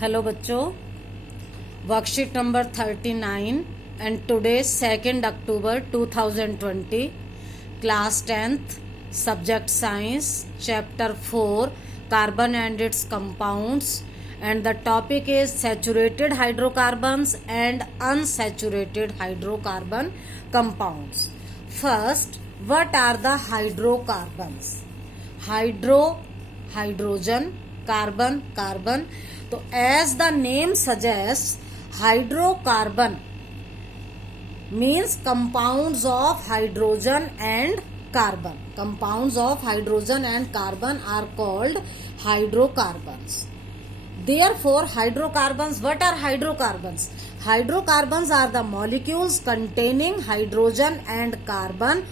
Hello बच्चों, worksheet number 39 and today 2 October 2020, class 10th, subject science, chapter 4, carbon and it's compounds, and the topic is saturated hydrocarbons and unsaturated hydrocarbon compounds. First, what are the hydrocarbons? Hydrogen, carbon. तो as the name suggests, hydrocarbon means compounds of hydrogen and carbon. Compounds of hydrogen and carbon are called hydrocarbons. Therefore, hydrocarbons, what are hydrocarbons? Hydrocarbons are the molecules containing hydrogen and carbon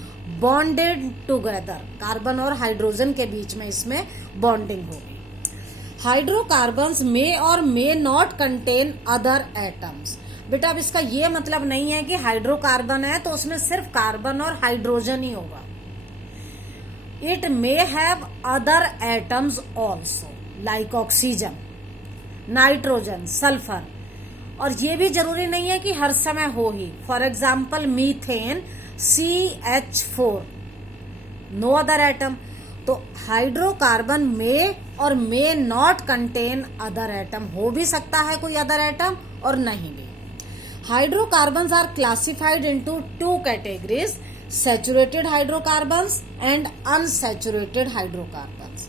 bonded together. Carbon और hydrogen के बीच में इसमें bonding होगी. Hydrocarbons मे और may not contain other atoms. बेटा अब इसका ये मतलब नहीं है कि हाइड्रोकार्बन है तो उसमें सिर्फ कार्बन और हाइड्रोजन ही होगा. It may have other atoms also like oxygen, nitrogen, sulphur. और ये भी जरूरी नहीं है कि हर समय हो ही. For example methane CH4, no other atom. तो हाइड्रोकार्बन में और may not contain other atom, हो भी सकता है कोई अदर एटम और नहीं भी. Hydrocarbons are classified into 2 categories, saturated hydrocarbons and unsaturated hydrocarbons.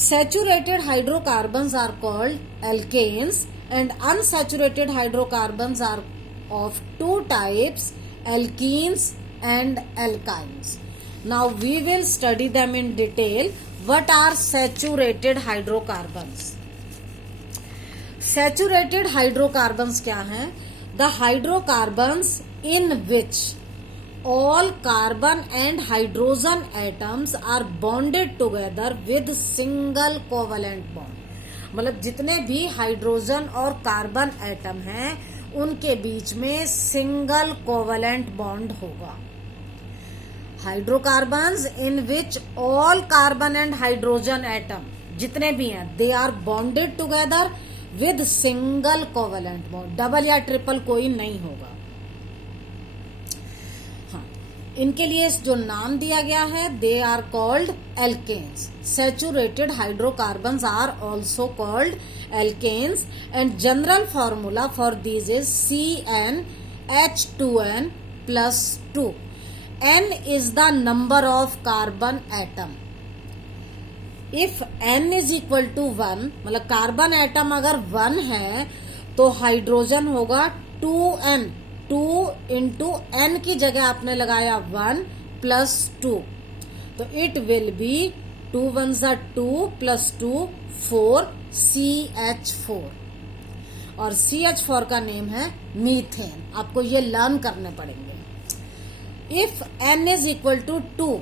Saturated hydrocarbons are called alkanes and unsaturated hydrocarbons are of 2 types, alkenes and alkynes. Now we will study them in detail. What are saturated hydrocarbons? Saturated hydrocarbons क्या हैं? The hydrocarbons in which all carbon and hydrogen atoms are bonded together with single covalent bond. मतलब जितने भी hydrogen और carbon atom हैं उनके बीच में सिंगल कोवलेंट बॉन्ड होगा. Hydrocarbons in which all carbon and hydrogen atom जितने भी हैं they are bonded together with single covalent bond. Double या ट्रिपल कोई नहीं होगा. इनके लिए जो नाम दिया गया है they are called alkanes. Saturated hydrocarbons are also called alkanes and general formula for these is CnH2n+2. N is the number of carbon atom. If N is equal to 1, मतलब कार्बन एटम अगर 1 है तो hydrogen होगा 2n. 2 into n की जगह आपने लगाया 1 plus 2, तो it will B 2 1s 2 plus 2 4 CH4. और CH4 का नेम है मीथेन. आपको ये लर्न करने पड़ेंगे. If n is equal to 2,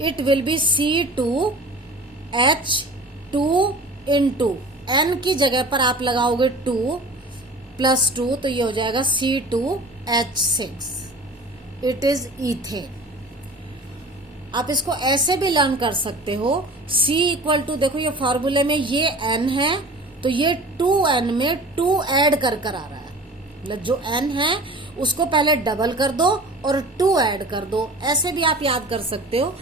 it will be C2H2 into n की जगह पर आप लगाओगे 2 प्लस 2, तो ये हो जाएगा C2H6. It is ethane. आप इसको ऐसे भी लर्न कर सकते हो. C इक्वल टू, देखो ये फॉर्मूले में ये N है तो ये 2N में 2 ऐड कर आ रहा है. मतलब जो N है उसको पहले डबल कर दो और 2 ऐड कर दो. ऐसे भी आप याद कर सकते हो.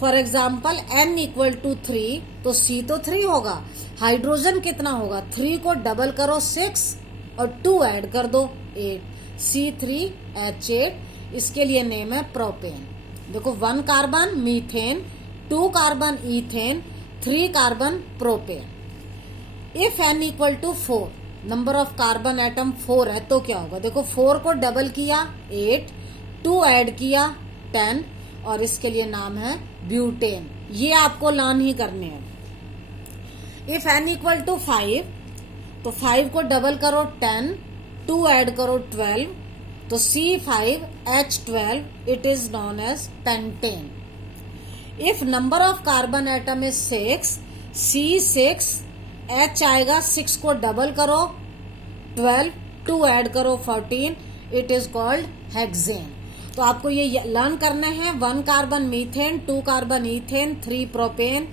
For example N equal to 3 तो C तो 3 होगा. हाइड्रोजन कितना होगा? 3 को डबल करो 6 और 2 ऐड कर दो 8. C3H8. इसके लिए नेम है प्रोपेन. देखो 1 carbon methane, 2 carbon ethane, 3 carbon propane. If N equal to 4, number of carbon atom 4 है तो क्या होगा? देखो 4 को डबल किया 8, 2 ऐड किया 10 और इसके लिए नाम है ब्यूटेन. ये आपको लर्न ही करने हैं. इफ N इक्वल टू 5, तो 5 को डबल करो 10, 2 ऐड करो 12, तो C5H12. It is known as pentane. If number of carbon atom is 6, C6H आएगा. 6 को डबल करो 12, 2 ऐड करो 14. It is called hexane. तो आपको ये लर्न करना है. 1 carbon methane, 2 carbon ethane, 3 propane,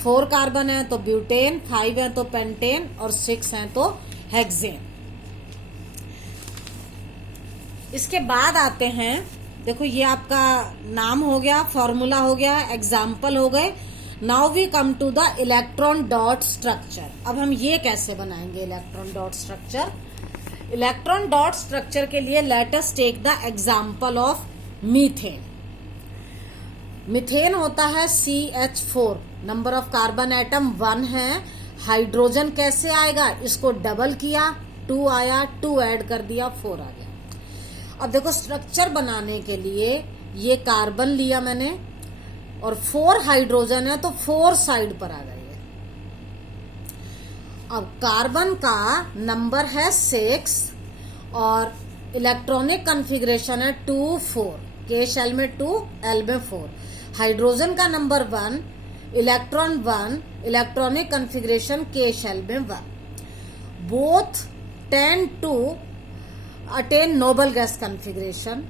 4 carbon है तो ब्यूटेन, 5 है तो पेंटेन और 6 है तो हेक्सेन। इसके बाद आते हैं, देखो ये आपका नाम हो गया, फॉर्मूला हो गया, एग्जाम्पल हो गए। Now we come to the electron dot structure. अब हम ये कैसे बनाएंगे electron dot structure. Electron dot structure के लिए let us take the example of methane. Methane होता है CH4, number of carbon atom 1 है। हाइड्रोजन कैसे आएगा, इसको डबल किया 2 आया, 2 ऐड कर दिया 4 आ गया। अब देखो स्ट्रक्चर बनाने के लिए ये कार्बन लिया मैंने और 4 हाइड्रोजन है तो 4 साइड पर आ गई है। अब कार्बन का नंबर है 6 और इलेक्ट्रॉनिक कॉन्फ़िगरेशन है 2 4, के शेल में 2, एल में 4। हाइड्रोजन का नंबर 1, इलेक्ट्रॉन 1, इलेक्ट्रॉनिक कॉन्फ़िगरेशन के शेल में 1। Both tend to attain noble gas configuration.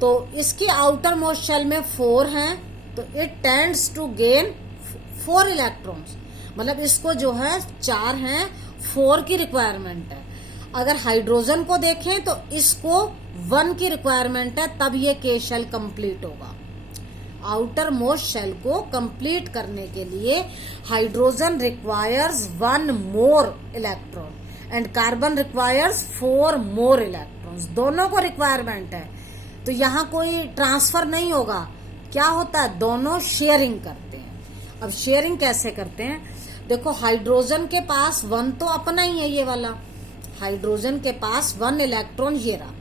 तो इसकी आउटर मोस्ट शेल में 4 हैं तो it tends to gain 4 electrons, मतलब इसको जो है 4 हैं, 4 की रिक्वायरमेंट है। अगर हाइड्रोजन को देखें तो इसको 1 की रिक्वायरमेंट है, तब ये के शेल कंप्लीट होगा। आउटर मोस्ट शेल को कंप्लीट करने के लिए hydrogen requires 1 more electron and carbon requires 4 more electrons. दोनों को रिक्वायरमेंट है, तो यहाँ कोई ट्रांसफर नहीं होगा। क्या होता है, दोनों शेयरिंग करते हैं। अब शेयरिंग कैसे करते हैं, देखो हाइड्रोजन के पास 1 तो अपना ही है, ये वाला हाइड्रोजन के पास 1 इलेक्ट्रॉन ये रहा।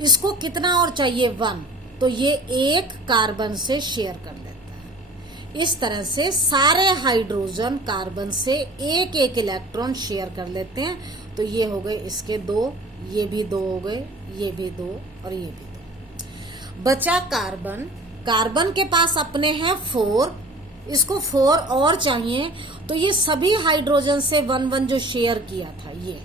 इसको कितना और चाहिए, 1, तो ये एक कार्बन से शेयर कर लेता है। इस तरह से सारे हाइड्रोजन कार्बन से एक एक इलेक्ट्रॉन शेयर कर लेते हैं। तो ये हो गए इसके 2, ये भी 2 हो गए, ये भी 2 और ये भी 2। बचा कार्बन, कार्बन के पास अपने हैं 4, इसको 4 और चाहिए, तो ये सभी हाइड्रोजन से 1 1 जो शेयर किया था ये,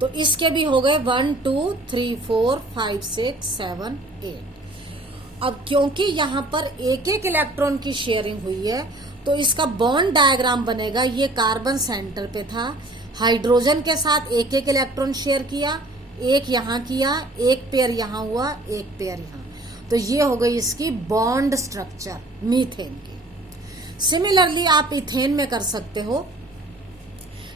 तो इसके भी हो गए 1 2 3 4 5 6 7 8। अब क्योंकि यहाँ पर एक एक इलेक्ट्रॉन की शेयरिंग हुई है तो इसका बॉन्ड डायग्राम बनेगा। ये कार्बन सेंटर पे था, हाइड्रोजन के साथ एक एक इलेक्ट्रॉन शेयर किया, एक यहाँ किया, एक पेयर यहाँ हुआ, एक पेयर यहाँ, तो ये हो गई इसकी बॉन्ड स्ट्रक्चर मीथेन की। सिमिलरली आप इथेन में कर सकते हो।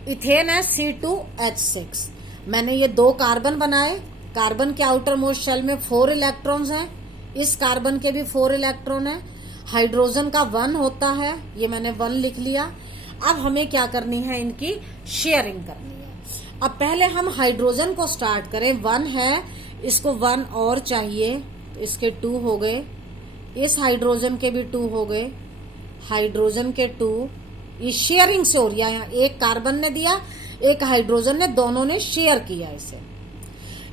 इथेन है C2H6। मैंने ये 2 कार्बन बनाए, कार्बन के आउटर मोस्ट शेल में 4 इलेक्ट्रॉन्स हैं, इस कार्बन के भी 4 इलेक्ट्रॉन है। हाइड्रोजन का 1 होता है, ये मैंने 1 लिख लिया। अब हमें क्या करनी है, इनकी शेयरिंग करनी है। अब पहले हम हाइड्रोजन को स्टार्ट करें, 1 है, इसको 1 और चाहिए, तो इसके 2 हो गए, इस हाइड्रोजन के भी 2 हो गए, हाइड्रोजन के 2, ये शेयरिंग से हो रही है। एक कार्बन ने दिया, एक हाइड्रोजन ने, दोनों ने शेयर किया इसे।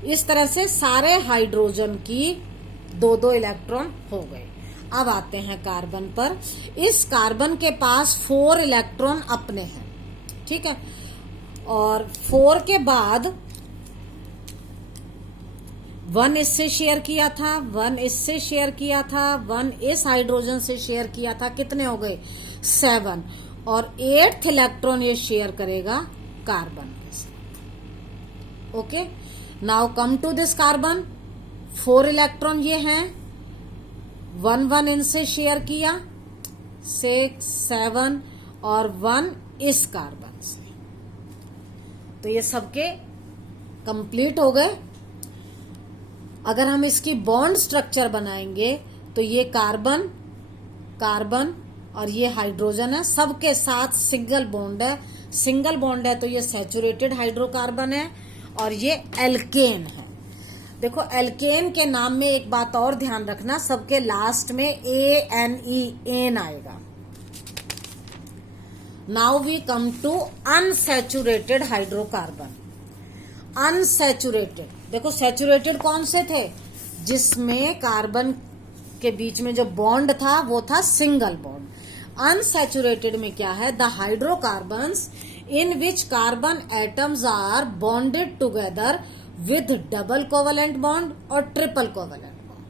इस तरह से सारे हाइड्रोजन की 2 इलेक्ट्रॉन हो गए। अब आते हैं कार्बन पर। इस कार्बन के पास 4 इलेक्ट्रॉन अपने हैं, ठीक है, और 4 के बाद 1 इससे शेयर किया था, 1 इससे शेयर किया था, 1 इस हाइड्रोजन से शेयर किया था, कितने हो गए 7, और 8th इलेक्ट्रॉन ये शेयर करेगा कार्बन के साथ। Okay, now come to this carbon, 4 electron ये हैं, 1 1 इनसे शेयर किया, 6 7 और 1 इस कार्बन से, तो ये सबके कंप्लीट हो गए। अगर हम इसकी बॉन्ड स्ट्रक्चर बनाएंगे तो ये कार्बन कार्बन और ये हाइड्रोजन है, सबके साथ सिंगल बॉन्ड है। सिंगल बॉन्ड है तो ये सैचुरेटेड हाइड्रोकार्बन है और ये एल्केन है। देखो एल्केन के नाम में एक बात और ध्यान रखना, सबके लास्ट में ANE एन आएगा। Now we come to unsaturated hydrocarbon. Unsaturated, देखो सैचुरेटेड कौन से थे, जिसमें कार्बन के बीच में जो बॉन्ड था वो था सिंगल बॉन्ड। अनसैचुरेटेड में क्या है, the hydrocarbons in which carbon atoms are bonded together with double covalent bond or triple covalent bond.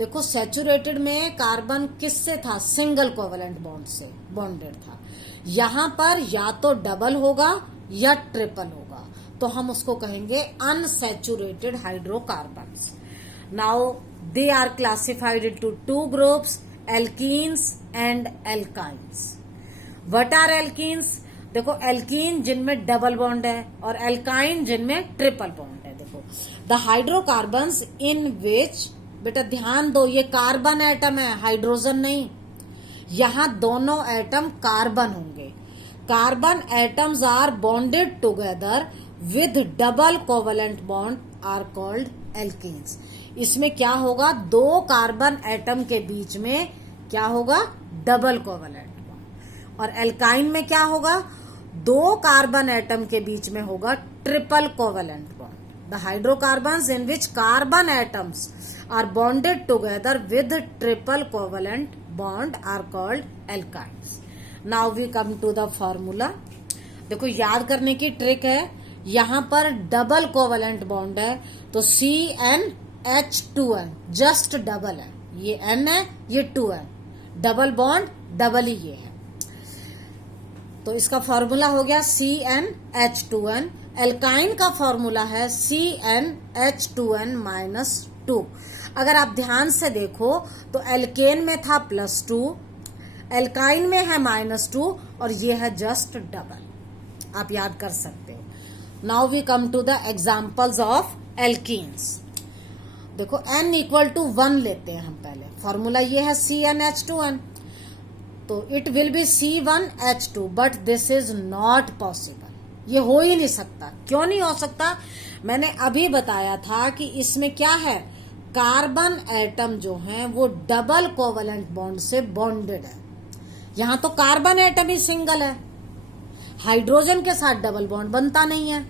देखो सैचुरेटेड में कार्बन किससे था, सिंगल कोवेलेंट बॉन्ड से बॉन्डेड था। यहां पर या तो डबल होगा या ट्रिपल होगा, तो हम उसको कहेंगे unsaturated hydrocarbons. Now they are classified into two groups, alkenes and alkynes. What are alkenes? देखो एल्कीन जिनमें डबल बॉन्ड है और एल्काइन जिनमें ट्रिपल बॉन्ड है। देखो द हाइड्रोकार्बन्स इन विच, बेटा ध्यान दो, ये कार्बन एटम है, हाइड्रोजन नहीं। यहां दोनों एटम कार्बन होंगे। Carbon atoms are bonded together with double covalent bond are called alkenes. इसमें क्या होगा, दो कार्बन एटम के बीच में क्या होगा, डबल कोवेलेंट बॉन्ड। और एल्काइन में क्या होगा, दो कार्बन एटम के बीच में होगा triple covalent bond. The hydrocarbons in which carbon atoms are bonded together with triple covalent bond are called alkynes. Now we come to the formula. देखो याद करने की ट्रिक है, यहां पर डबल कोवेलेंट बॉन्ड है तो CnH2n जस्ट डबल है, ये N है ये 2 है, डबल बॉन्ड डबल ही ये है। तो इसका फॉर्मूला हो गया CnH2n। एल्काइन का फॉर्मूला है CnH2n-2। अगर आप ध्यान से देखो तो एल्केन में था +2, एल्काइन में है -2 और ये है जस्ट डबल। आप याद कर सकते हो। Now we come to the examples of alkenes. देखो n = 1 लेते हैं हम पहले। फॉर्मूला ये है CnH2n, तो it will B C1H2, but this is not possible. ये हो ही नहीं सकता। क्यों नहीं हो सकता? मैंने अभी बताया था कि इसमें क्या है, कार्बन एटम जो हैं वो डबल कोवेलेंट बॉन्ड से बॉन्डेड है। यहां तो कार्बन एटम ही सिंगल है, हाइड्रोजन के साथ डबल बॉन्ड बनता नहीं है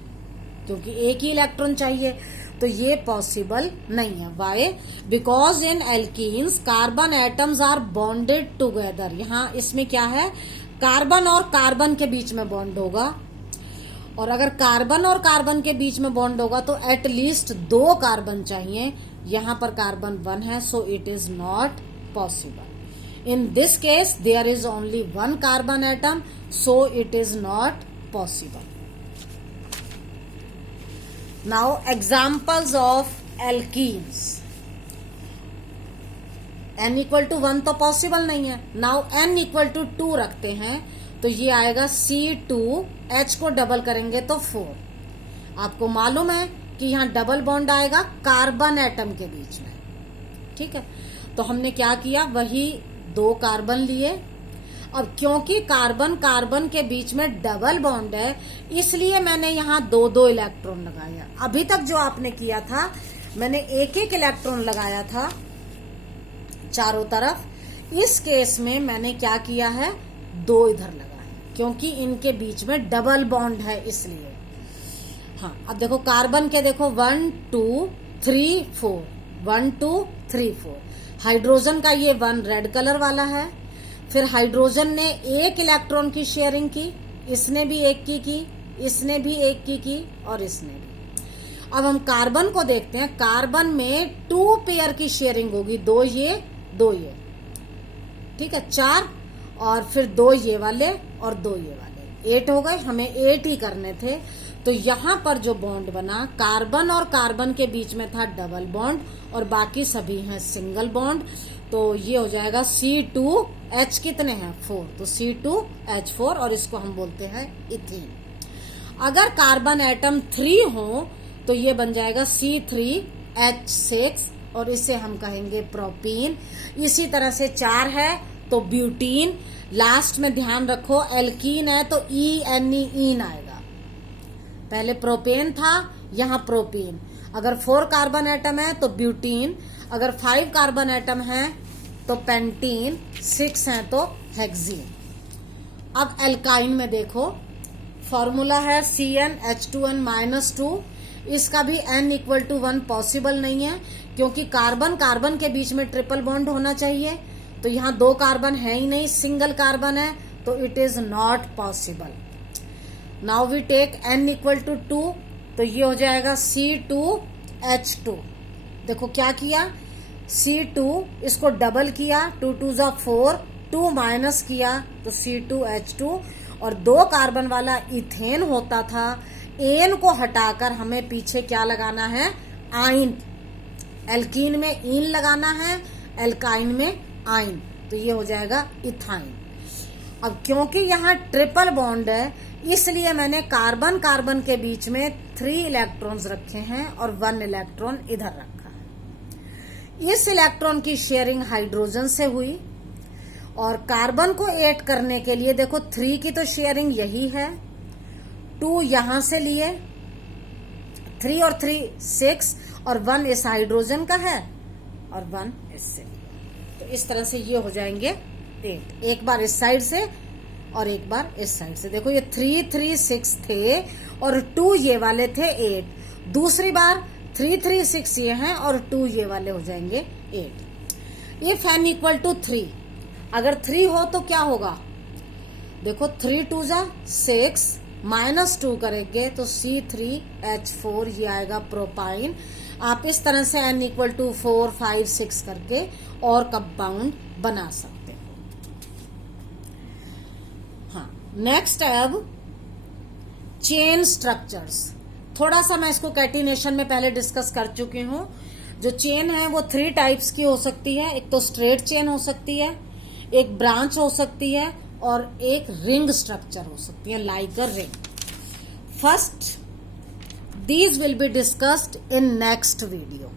क्योंकि एक ही इलेक्ट्रॉन चाहिए, तो ये पॉसिबल नहीं है। Why? Because in alkenes carbon atoms are bonded together. यहां इसमें क्या है, कार्बन और कार्बन के बीच में बॉन्ड होगा, और अगर कार्बन और कार्बन के बीच में बॉन्ड होगा तो एटलीस्ट 2 कार्बन चाहिए। यहां पर कार्बन 1 है, so it is not possible. In this case there is only 1 carbon atom, so it is not possible. Now examples of alkenes. n = 1 तो पॉसिबल नहीं है। Now n = 2 रखते हैं तो ये आएगा C2H को डबल करेंगे तो 4। आपको मालूम है कि यहाँ डबल बॉन्ड आएगा कार्बन एटम के बीच में, ठीक है। तो हमने क्या किया, वही 2 कार्बन लिए। अब क्योंकि कार्बन कार्बन के बीच में डबल बॉन्ड है, इसलिए मैंने यहाँ 2-2 इलेक्ट्रॉन लगाया। अभी तक जो आपने किया था, मैंने एक इलेक्ट्रॉन लगाया था चारों तरफ। इस केस में मैंने क्या किया है, 2 इधर लगाए क्योंकि इनके बीच में डबल बॉन्ड है इसलिए। हाँ, अब देखो कार्बन के देखो 1 2 3 4, 1 2 3 4। हाइड्रोजन का ये 1 रेड कलर वाला है। फिर हाइड्रोजन ने 1 इलेक्ट्रॉन की शेयरिंग की, इसने भी 1 की, इसने भी 1 की और इसने भी। अब हम कार्बन को देखते हैं। कार्बन में 2 पेयर की शेयरिंग होगी, 2 ये 2 ये, ठीक है, 4, और फिर 2 ये वाले और 2 ये वाले, 8 हो गए। हमें 8 ही करने थे। तो यहां पर जो बॉन्ड बना, कार्बन और कार्बन के बीच में था डबल बॉन्ड और बाकी सभी हैं सिंगल बॉन्ड। तो ये हो जाएगा C2H कितने हैं, 4, तो C2H4 और इसको हम बोलते हैं इथीन। अगर कार्बन एटम 3 हो तो ये बन जाएगा C3H6 और इसे हम कहेंगे प्रोपीन। इसी तरह से 4 है तो ब्यूटीन। लास्ट में ध्यान रखो एल्कीन है तो ईन आएगा। पहले प्रोपेन था, यहाँ प्रोपीन। अगर 4 कार्बन एटम है तो ब्यूटीन, अगर 5 कार्बन एटम है तो पेंटीन, 6 है तो हेक्सीन। अब एल्काइन में देखो, फॉर्मूला है CnH2n-2। इसका भी n = 1 पॉसिबल नहीं है क्योंकि कार्बन कार्बन के बीच में ट्रिपल बॉन्ड होना चाहिए। तो यहाँ 2 कार्बन है ही नहीं, सिंगल कार्बन है, तो it is not possible. Now we take n = 2, तो ये हो जाएगा C2H2। देखो क्या किया, C2, इसको डबल किया, 2 2 जा 4, 2 माइनस किया तो C2H2, और 2 कार्बन वाला इथेन होता था। एन को हटाकर हमें पीछे क्या लगाना है, आइन। एल्कीन में इन लगाना है, एल्काइन में आइन, तो ये हो जाएगा इथाइन। अब क्योंकि यहाँ ट्रिपल बॉन्ड है, इसलिए मैंने कार्बन कार्बन के बीच में 3 इलेक्ट्रॉन्स रखे हैं और 1 इलेक्ट्रॉन इधर रखा है। इस इलेक्ट्रॉन की शेयरिंग हाइड्रोजन से हुई, और कार्बन को ऐड करने के लिए देखो 3 की तो शेयरिंग यही है, 2 यहां से लिए, 3 और 3 6, और 1 इस हाइड्रोजन का है और 1 इससे, तो इस तरह से ये हो जाएंगे 8। एक बार इस साइड से और एक बार इस साइड से। देखो ये 3 3 6 थे और 2 ये वाले थे 8। दूसरी बार 3 3 6 ये हैं और 2 ये वाले हो जाएंगे 8। इफ n इक्वल टू 3, अगर 3 हो तो क्या होगा, देखो 3 2 जा 6, -2 करेंगे तो C3H4 ये आएगा प्रोपाइन। आप इस तरह से n इक्वल टू 4 5 6 करके और कंपाउंड बना सकते हो। हाँ, नेक्स्ट अब चेन स्ट्रक्चर्स। थोड़ा सा मैं इसको कैटिनेशन में पहले डिस्कस कर चुकी हूँ। जो चेन है वो 3 टाइप्स की हो सकती है। एक तो स्ट्रेट चेन हो सकती है, एक ब्रांच हो सकती है, और एक रिंग स्ट्रक्चर हो सकती है, like a ring. First, these will be discussed in next video.